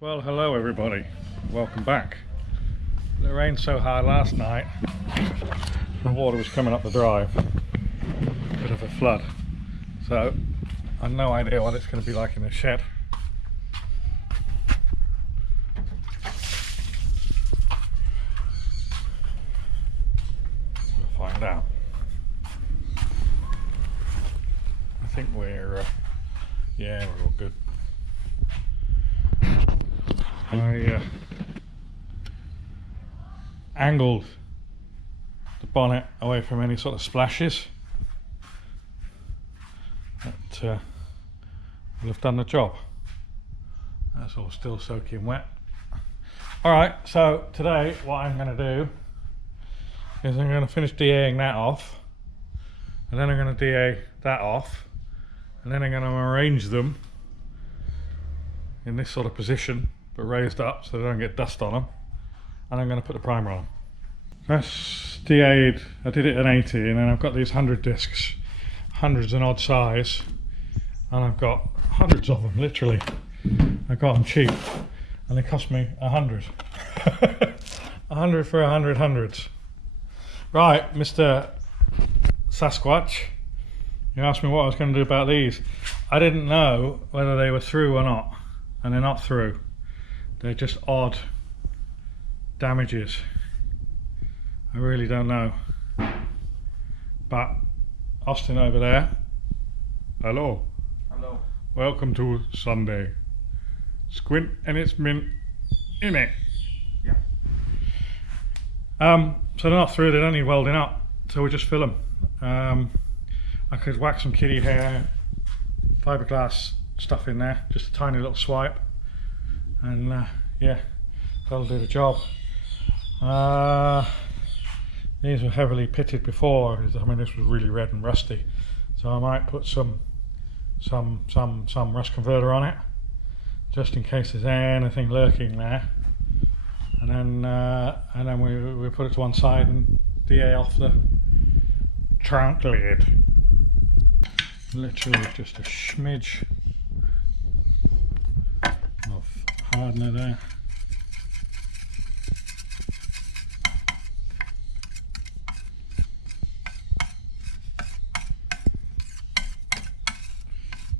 Well, hello everybody, welcome back. It rained so hard last night, the water was coming up the drive, bit of a flood, so I've no idea what it's going to be like in the shed. We'll find out. I think we're all good. I angled the bonnet away from any sort of splashes. That will have done the job. That's all still soaking wet. Alright, so today what I'm going to do is I'm going to finish DAing that off, and then I'm going to DA that off, and then I'm going to arrange them in this sort of position but raised up so they don't get dust on them, and I'm going to put the primer on. That's DA'd, I did it at 80, and then I've got these 100 discs, hundreds and odd size, and I've got hundreds of them, literally. I got them cheap and they cost me 100. 100 for 100 hundreds. Right, Mr. Sasquatch, you asked me what I was going to do about these. I didn't know whether they were through or not, and they're not through. They're just odd damages. I really don't know. But Austin over there, hello. Hello. Welcome to Sunday. Squint and it's mint in it. Yeah. So they're not through, they don't need welding up, so we just fill them. I could whack some kitty hair, fiberglass stuff in there, just a tiny little swipe, and yeah, that'll do the job. These were heavily pitted before. I mean, this was really red and rusty, so I might put some rust converter on it, just in case there's anything lurking there, and then we put it to one side and DA off the trunk lid. Literally just a smidge of hardener there.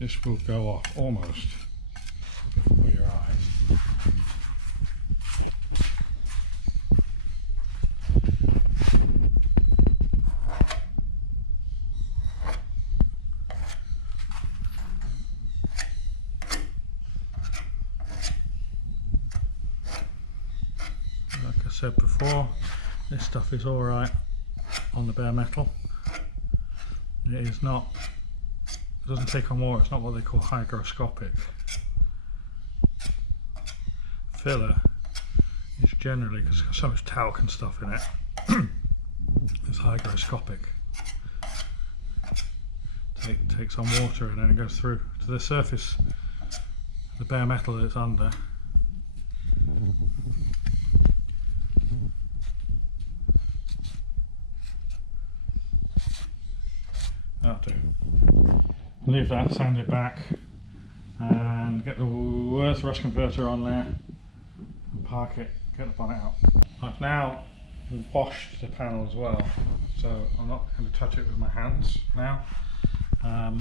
This will go off almost before your eyes. Like I said before, this stuff is alright on the bare metal. It is not. It doesn't take on water, it's not what they call hygroscopic. Filler is generally, because it's got so much talc and stuff in it, it's hygroscopic. Takes on water and then it goes through to the surface, the bare metal that it's under. That'll do. Leave that, sand it back, and get the worst rust converter on there and park it, get the bonnet out. I've now washed the panel as well, so I'm not going to touch it with my hands now. And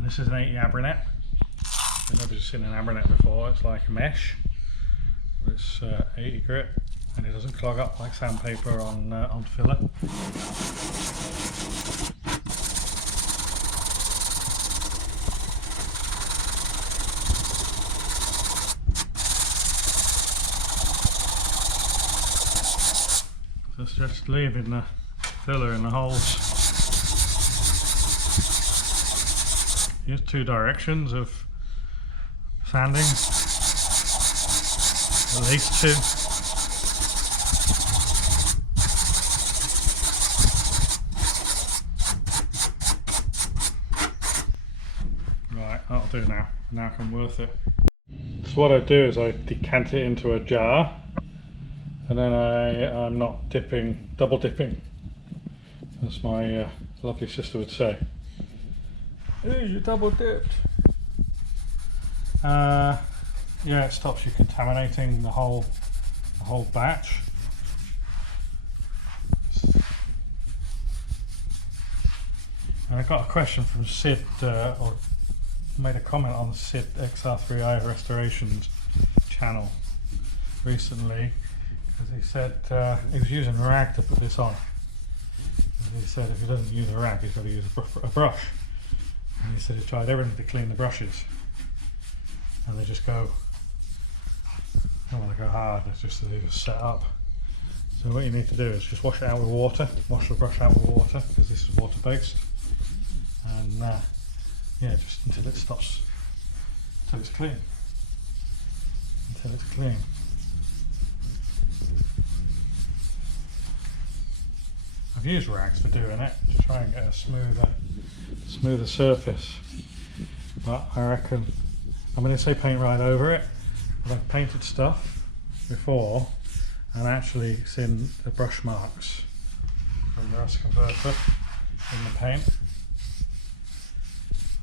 this is an 80 Abranet. Nobody's seen an Abranet before. It's like a mesh, but it's 80 grit, and it doesn't clog up like sandpaper on filler. Just leaving the filler in the holes. Here's two directions of sanding, at least two. Right, that'll do now. Now I can worth it. So what I do is I decant it into a jar, and then I'm not dipping, double dipping, as my lovely sister would say. Hey, you double dipped. yeah, it stops you contaminating the whole batch. And I got a question from Sid, or made a comment on the Sid XR3i Restorations channel recently, because he said he was using a rag to put this on. And he said if he doesn't use a rag, he's got to use a brush. And he said he tried everything to clean the brushes, and they just go, they want to go hard. It's just they just set up. So what you need to do is just wash it out with water. Wash the brush out with water, because this is water based. And yeah, just until it stops, until it's clean. Until it's clean. I've used rags for doing it to try and get a smoother surface. But I reckon I'm going to say paint right over it. But I've painted stuff before and actually seen the brush marks from the rust converter in the paint,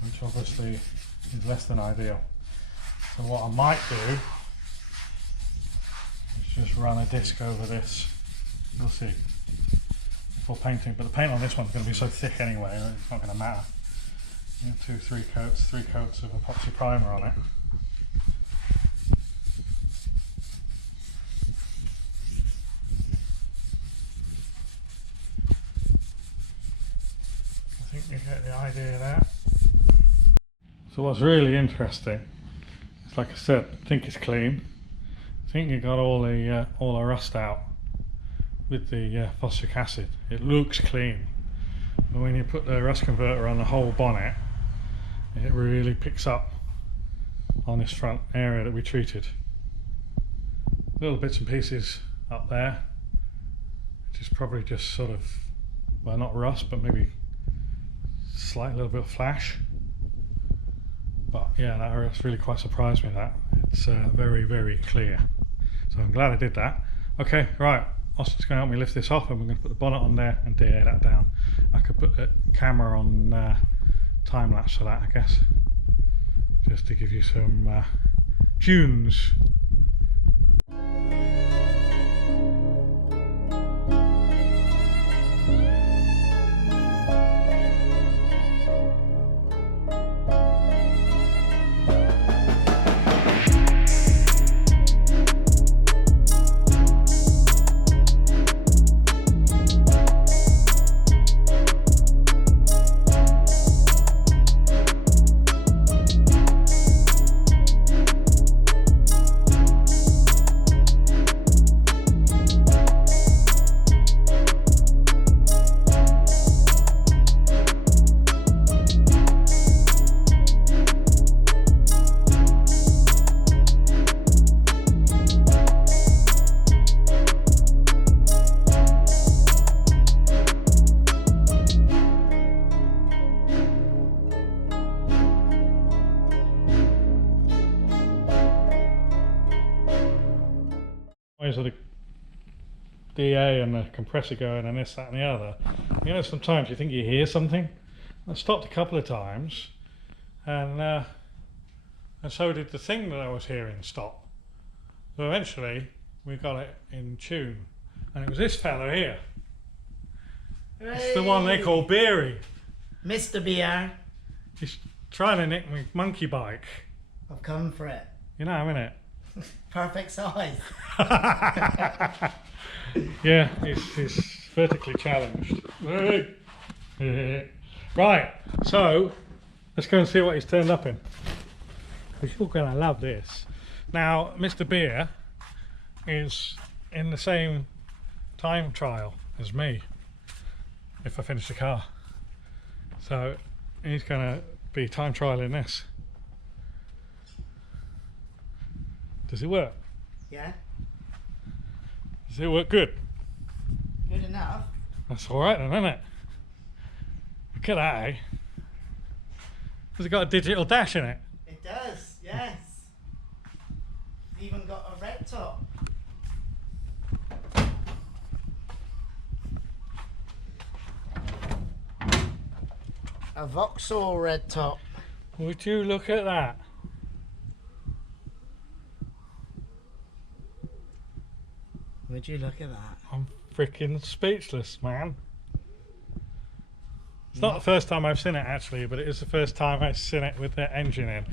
which obviously is less than ideal. So what I might do is just run a disc over this. You'll see. Before painting, but the paint on this one's going to be so thick anyway, it's not going to matter. You know, three coats of epoxy primer on it. I think you get the idea there. So what's really interesting, it's like I said, I think it's clean. I think you got all the rust out with the phosphoric acid. It looks clean, but when you put the rust converter on the whole bonnet, it really picks up on this front area that we treated. Little bits and pieces up there, which is probably just sort of, well, not rust, but maybe slight little bit of flash. But yeah, that's really quite surprised me, that. It's very, very clear. So I'm glad I did that. Okay, right. Austin's going to help me lift this off, and we're going to put the bonnet on there and DA that down. I could put the camera on time lapse for that, I guess, just to give you some tunes. Of the DA and the compressor going and this, that and the other. You know, sometimes you think you hear something. I stopped a couple of times, and so did the thing that I was hearing stop. So eventually we got it in tune, and it was this fella here. Hey. It's the one they call Beery. Mr. Beer. He's trying to nick my monkey bike. I've come for it. You know, innit? Perfect size. Yeah, he's vertically challenged. Right, so let's go and see what he's turned up in. You're going to love this. Now, Mr. Beer is in the same time trial as me if I finish the car. So he's going to be time trialing this. Does it work? Yeah. Does it work good? Good enough. That's alright then, isn't it? Look at that, eh? Has it got a digital dash in it? It does, yes. It's even got a red top. A Vauxhall red top. Would you look at that? Would you look at that? I'm freaking speechless, man. It's not the first time I've seen it actually, but it is the first time I've seen it with the engine in.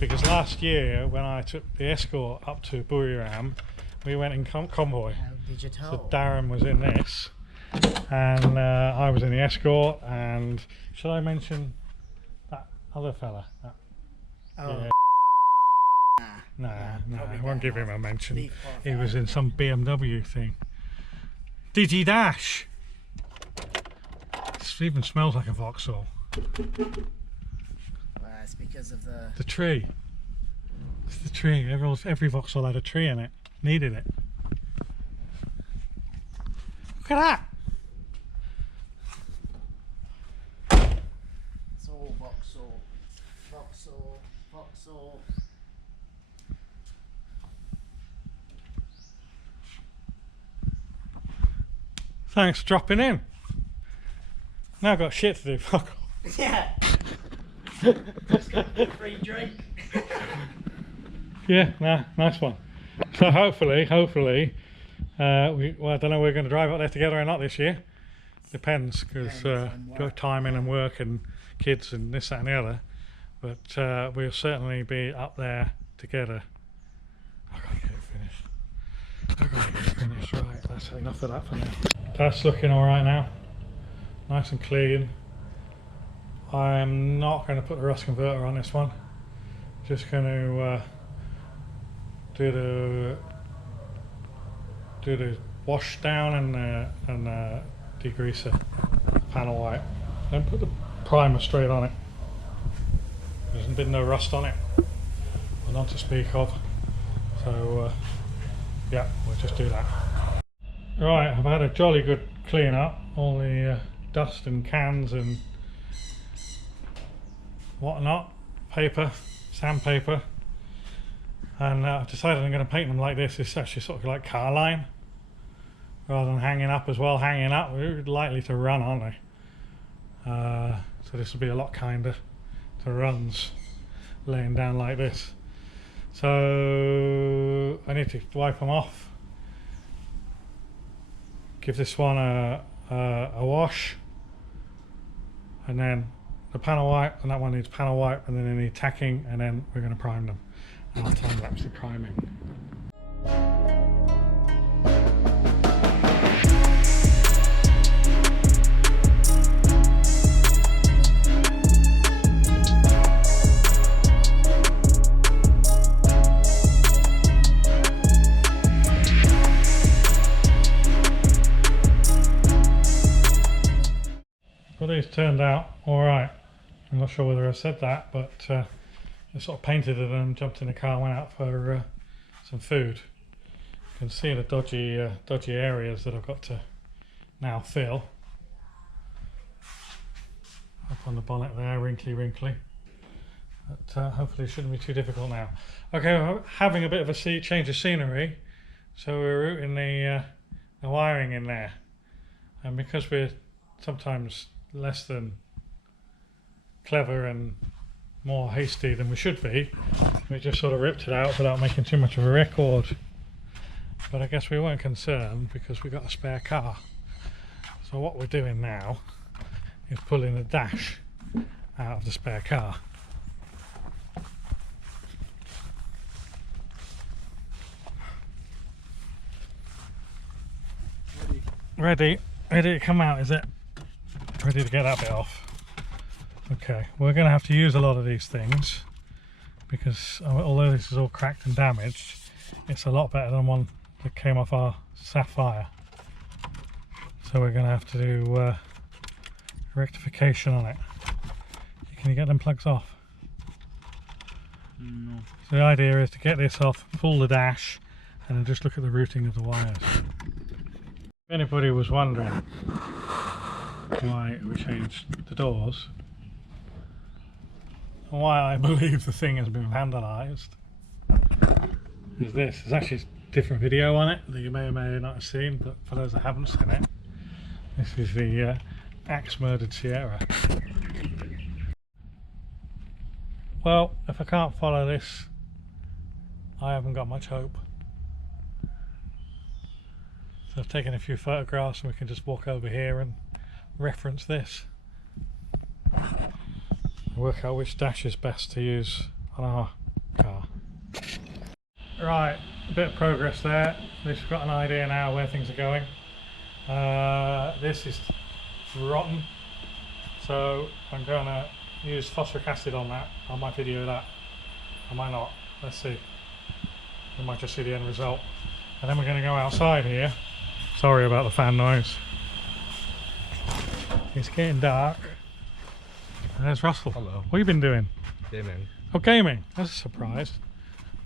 Because last year, when I took the Escort up to Buriram, we went in convoy. How did you tell? So Darren was in this, and I was in the Escort, and should I mention that other fella? Oh. Yeah. Nah. No, probably I won't give better him a mention. Leave He for was in some BMW thing. Digi Dash! It even smells like a Vauxhall. Well, it's because of The tree. It's the tree. Every Vauxhall had a tree in it. Needed it. Look at that! It's all Vauxhall. Vauxhall. Vauxhall. Thanks for dropping in. Now I've got shit to do. Fuck off. Yeah. Just got a free drink. Yeah, nice one. So hopefully, well, I don't know, we're going to drive up there together or not this year. Depends, because got timing and work and kids and this, that and the other. But we'll certainly be up there together. I've got to get it finished. Right, that's enough of that for now. That's looking alright now. Nice and clean. I'm not going to put the rust converter on this one. Just going to do the wash down and degreaser the panel white. Then put the primer straight on it. There's been no rust on it, or none to speak of. So yeah, we'll just do that. Right, I've had a jolly good clean up, all the dust and cans and whatnot, paper, sandpaper, and I've decided I'm going to paint them like this. It's actually sort of like car line rather than hanging up as well. Hanging up, we're likely to run, aren't they? So this will be a lot kinder to runs laying down like this. So I need to wipe them off, give this one a wash, and then the panel wipe, and that one needs panel wipe, and then they need tacking, and then we're going to prime them. And I'll time lapse the priming. Well, these turned out alright. I'm not sure whether I said that, but I sort of painted it and jumped in the car and went out for some food. You can see the dodgy areas that I've got to now fill. Up on the bonnet there, wrinkly. But hopefully it shouldn't be too difficult now. Okay, we're having a bit of a change of scenery, so we're routing the wiring in there. And because we're sometimes less than clever and more hasty than we should be, we just sort of ripped it out without making too much of a record. But I guess we weren't concerned because we got a spare car. So what we're doing now is pulling the dash out of the spare car. Ready to come out, is it? Ready to get that bit off. Okay, we're going to have to use a lot of these things because although this is all cracked and damaged, it's a lot better than one that came off our Sapphire. So we're going to have to do rectification on it. Can you get them plugs off? No. So the idea is to get this off, pull the dash, and then just look at the routing of the wires. If anybody was wondering why we changed the doors, and why I believe the thing has been vandalised, is this. There's actually a different video on it that you may or may not have seen, but for those that haven't seen it, this is the axe murdered Sierra. Well, if I can't follow this, I haven't got much hope. So I've taken a few photographs and we can just walk over here and reference this. Work out which dash is best to use on our car. Right, a bit of progress there. At least we've got an idea now where things are going. This is rotten, so I'm going to use phosphoric acid on that. I might video that, I might not, let's see. We might just see the end result. And then we're going to go outside here. Sorry about the fan noise. It's getting dark. And there's Russell. Hello. What have you been doing? Gaming. Oh, gaming. That's a surprise.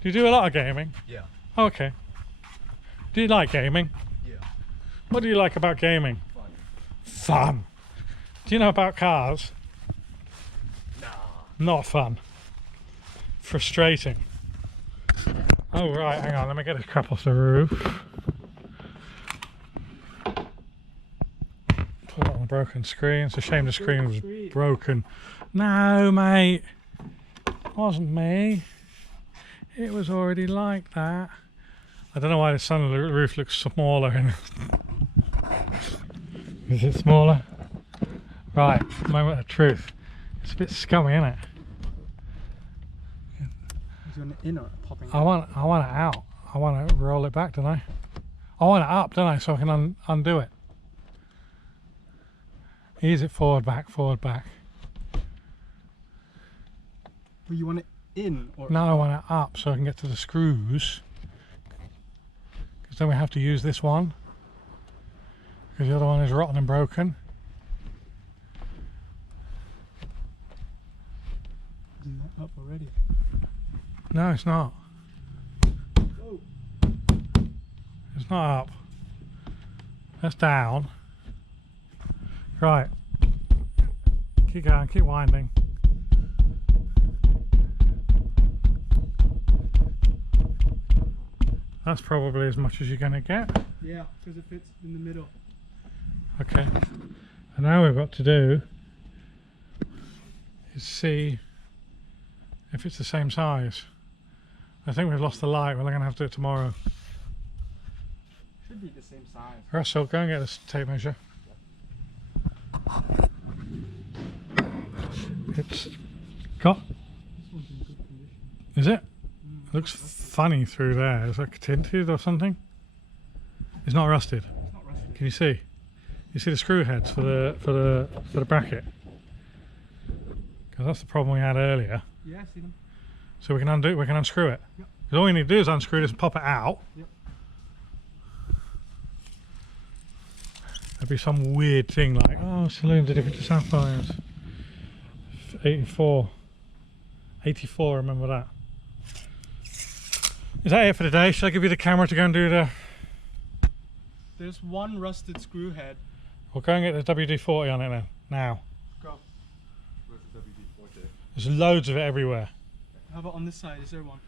Do you do a lot of gaming? Yeah. Oh, okay. Do you like gaming? Yeah. What do you like about gaming? Fun. Fun. Do you know about cars? Nah. Not fun. Frustrating. Oh, right, hang on. Let me get this crap off the roof. Put it on a broken screen. It's a shame the screen was broken. No, mate. It wasn't me. It was already like that. I don't know why the sun on the roof looks smaller. Is it smaller? Right, moment of truth. It's a bit scummy, isn't it? Is it in or popping? I want it out. I want to roll it back, don't I? I want it up, don't I? So I can undo it. Ease it forward, back, forward, back. Well, you want it in or? Now I want it up so I can get to the screws. Because then we have to use this one. Because the other one is rotten and broken. Isn't that up already? No, it's not. Oh. It's not up. That's down. Right. Keep going, keep winding. That's probably as much as you're going to get. Yeah, because it fits in the middle. Okay. And now we've got to do is see if it's the same size. I think we've lost the light. We're going to have to do it tomorrow. Should be the same size. Russell, go and get this tape measure. It's got. This one's in good condition. Is it? It looks funny through there. Is it tinted or something? It's not rusted. It's not rusty. Can you see? You see the screw heads for the bracket? Because that's the problem we had earlier. Yeah, I see them. So we can undo it. We can unscrew it. Yep. Because all we need to do is unscrew this and pop it out. Yep. There'd be some weird thing like, oh, saloons are different to Sapphires. 84. 84, remember that. Is that it for today? Shall I give you the camera to go and do the... There's one rusted screw head. We'll go and get the WD-40 on it then. Now. Go. Where's the WD-40? There's loads of it everywhere. How about on this side? Is there one?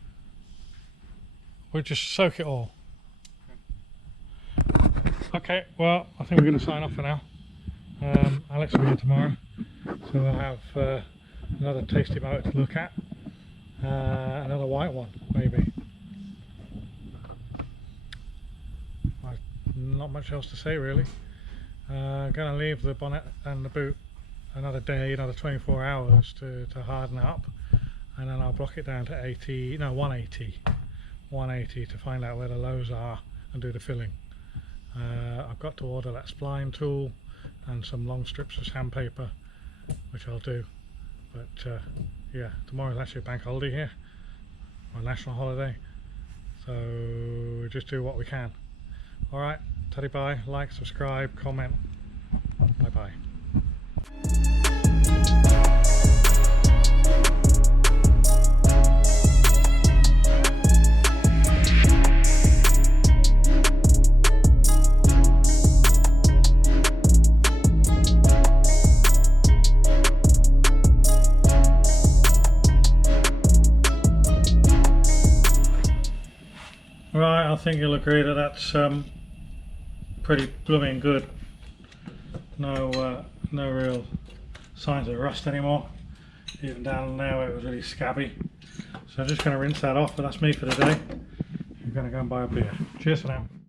We'll just soak it all. Okay, well, I think we're going to sign off for now. Alex will be here tomorrow, so we'll have another tasty motor to look at. Another white one, maybe. Not much else to say, really. Going to leave the bonnet and the boot another day, another 24 hours to harden it up, and then I'll block it down to 180 to find out where the lows are and do the filling. I've got to order that spline tool and some long strips of sandpaper, which I'll do. But yeah, tomorrow's actually a bank holiday here, or a national holiday, so we'll just do what we can. Alright, taddy bye, like, subscribe, comment, bye bye. Right, I think you'll agree that that's pretty blooming good. No real signs of rust anymore. Even down there where it was really scabby. So I'm just going to rinse that off, but that's me for the day. I'm going to go and buy a beer. Cheers for now.